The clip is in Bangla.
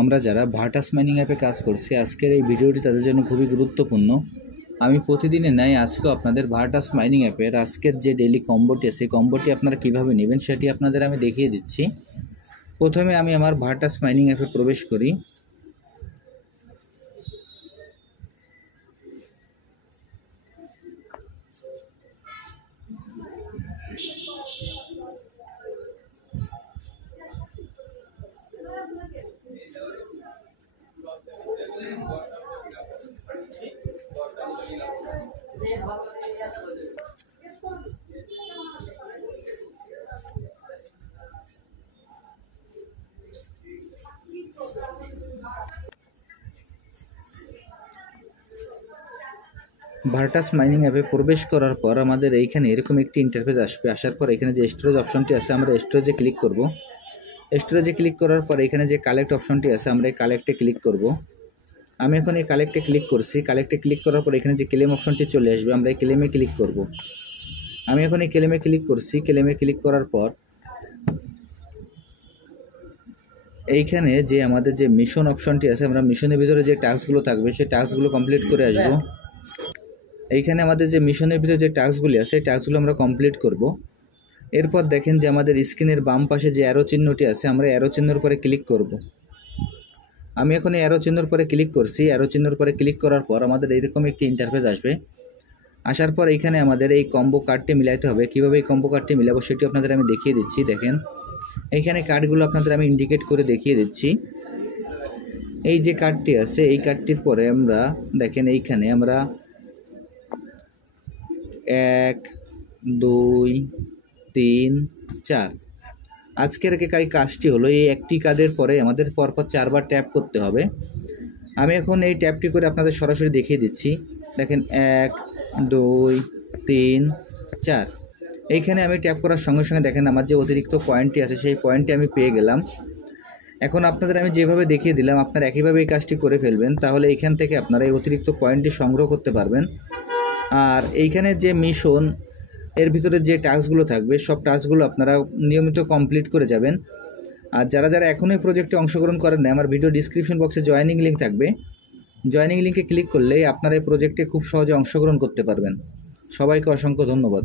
আমরা যারা ভার্টাস মাইনিং অ্যাপে কাজ করছি, আজকের এই ভিডিওটি তাদের জন্য খুবই গুরুত্বপূর্ণ। আমি প্রতিদিনের ন্যায় আজকেও আপনাদের ভার্টাস মাইনিং অ্যাপের আজকের যে ডেইলি কম্বোটি আছে, কম্বোটি আপনারা কীভাবে নেবেন সেটি আপনাদের আমি দেখিয়ে দিচ্ছি। প্রথমে আমি আমার ভার্টাস মাইনিং অ্যাপে প্রবেশ করি। ভার্টাস মাইনিং অ্যাপে প্রবেশ করার পর আমাদের এইখানে এরকম একটি ইন্টারফেস আসবে। আসার পর এখানে যে স্টোরেজ অপশনটি আছে, আমরা স্টোরেজে ক্লিক করব। স্টোরেজে ক্লিক করার পর এখানে যে কালেক্ট অপশনটি আছে, আমরা এই কালেক্টে ক্লিক করব। আমি এখন এই কালেক্টে ক্লিক করছি। কালেক্টে ক্লিক করার পর এখানে যে ক্লেম অপশনটি চলে আসবে, আমরা এই ক্লেমে ক্লিক করব। আমি এখন এই ক্লেমে ক্লিক করছি। ক্লেমে ক্লিক করার পর এইখানে যে আমাদের যে মিশন অপশনটি আছে, আমরা মিশনের ভিতরে যে টাস্কগুলো থাকবে সেই টাস্কগুলো কমপ্লিট করে আসব। এইখানে আমাদের যে মিশনের ভিতরে যে টাস্কগুলি আছে সেই টাস্কগুলো আমরা কমপ্লিট করব। এরপর দেখেন যে আমাদের স্ক্রিনের বাম পাশে যে অ্যারো চিহ্নটি আছে, আমরা অ্যারো চিহ্নের উপরে ক্লিক করব। আমি এখন এই অ্যারো চিহ্নের উপরে ক্লিক করছি। অ্যারো চিহ্নের উপরে ক্লিক করার পর আমাদের এইরকম একটি ইন্টারফেস আসবে। আসার পর এইখানে আমাদের এই কম্বো কার্ডটি মিলাইতে হবে। কীভাবে এই কম্বো কার্ডটি মিলাবো সেটি আপনাদের আমি দেখিয়ে দিচ্ছি। দেখেন এইখানে কার্ডগুলো আপনাদের আমি ইন্ডিকেট করে দেখিয়ে দিচ্ছি। এই যে কার্ডটি আছে, এই কার্ডটির পরে আমরা দেখেন এইখানে আমরা 1 2 3 4 আজকের এই কাজটি হলো এই একটি কার্ডের পরে আমাদের পরপর 4বার ট্যাপ করতে হবে। আমি এখন এই ট্যাপটি করে আপনাদের সরাসরি দেখিয়ে দিচ্ছি। দেখেন 1 2 3 4 এইখানে আমি ট্যাপ করার সঙ্গে সঙ্গে দেখেন আমার যে অতিরিক্ত পয়েন্টটি আছে সেই পয়েন্টটি আমি পেয়ে গেলাম। এখন আপনাদের আমি যেভাবে দেখিয়ে দিলাম আপনারা একইভাবে এই কাজটি করে ফেলবেন, তাহলে এইখান থেকে আপনারা এই অতিরিক্ত পয়েন্টটি সংগ্রহ করতে পারবেন। আর এইখানে যে মিশন এর ভিতরে যে টাস্কগুলো থাকবে সব টাস্কগুলো আপনারা নিয়মিত কমপ্লিট করে যাবেন। আর যারা যারা এখনও এই প্রজেক্টে অংশগ্রহণ করেন না, আমার ভিডিও ডিসক্রিপশন বক্সে জয়েনিং লিঙ্ক থাকবে। জয়েনিং লিঙ্কে ক্লিক করলেই আপনারা এই প্রজেক্টে খুব সহজে অংশগ্রহণ করতে পারবেন। সবাইকে অসংখ্য ধন্যবাদ।